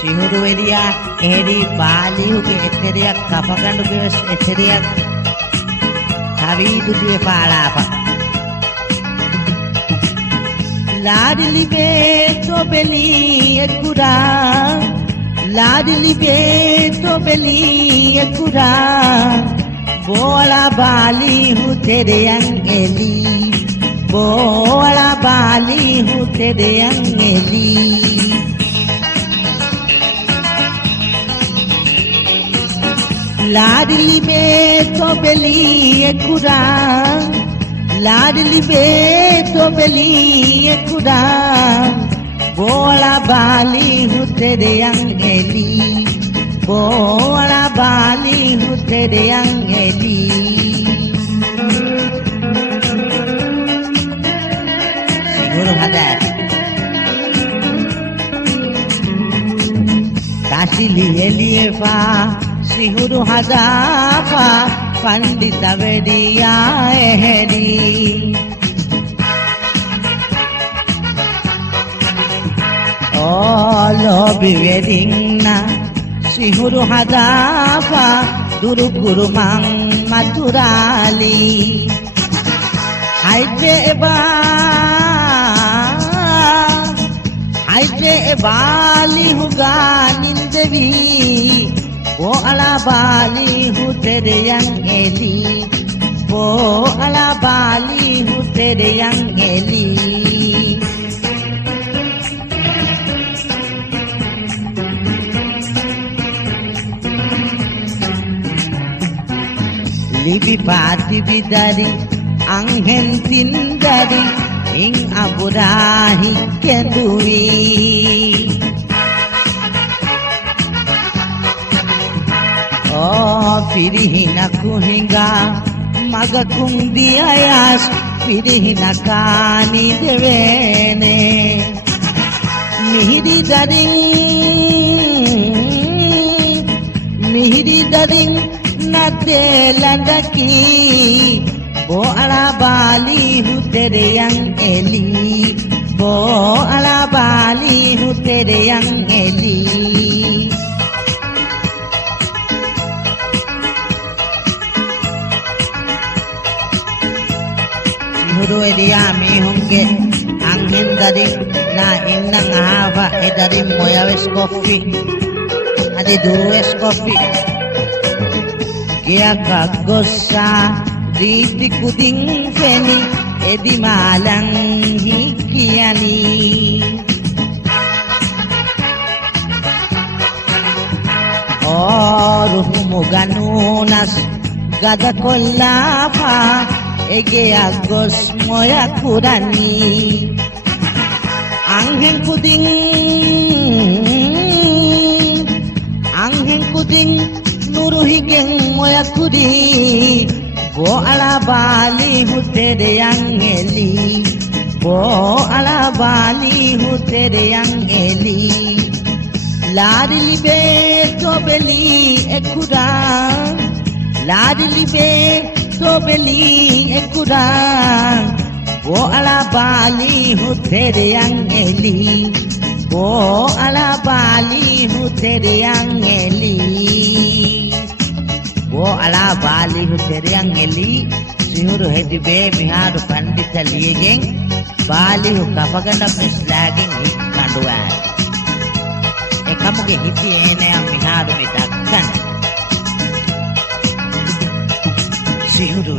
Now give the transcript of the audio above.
සිහුරු එළියා එහෙරි බාලිහුගේ එතෙරියක් කපගඬුගේ එතෙරියක් කවීදුගේ පාලාප ලාඩිලි බේතෝ බෙලි එකුරා ලාඩිලි බේතෝ බෙලි එකුරා බෝලා බාලිහු තෙරයන් එලි බෝලා බාලිහු තෙරයන් එලි लाडली में तो बेली खुदा लाडली में तो बेली खुदा बोला बाली हूँ तेरे अंगेली बोला बाली हूँ तेरे अंगेली सिहुरु हदार काशिली एलिए फा सिहुरु हदाफा पंडित वेदिया एहरी लोबी वेदिंगना सिहुरु हदाफा दुरु गुरु mang maturali haide bali huga nindevi वो अला बाली हूँ तेरे अंगेली वो अला बाली हूँ तेरे अंगेली लिबि पाति बिदारी अंगेन तिंदारी इंग अबुराही केंदुई Pirihina kuhinga maga kundiayas pirihina kani devene mihiri daring nate landaki bo ala bali hu tere yang eli bo ala bali hu tere yang eli Sihudu elia mi hunge angin dari na inna ngava edari moyawes kopi adi dues kopi kia kagosa riti kuding feni edi malang hikiani ruhumu ganunas gada kollafa ege agos moya kurani angin kuding nuruhigeng moya kudi bo ala bali hutere angeli bo ala bali hutere angeli ladili be to beli ekura ladili be तो बेली एकुरा वो अला बाली हूँ तेरे अंगेली वो अला बाली हूँ तेरे अंगेली वो अला बाली हूँ तेरे अंगेली सिहुरु हेडी बे मिहारु पंडित लिएगें बाली हूँ कपगन अपने स्लैगिंग हिट कांडुआ एकामुके हिटी एने मिहारु में दक्कन Sihudu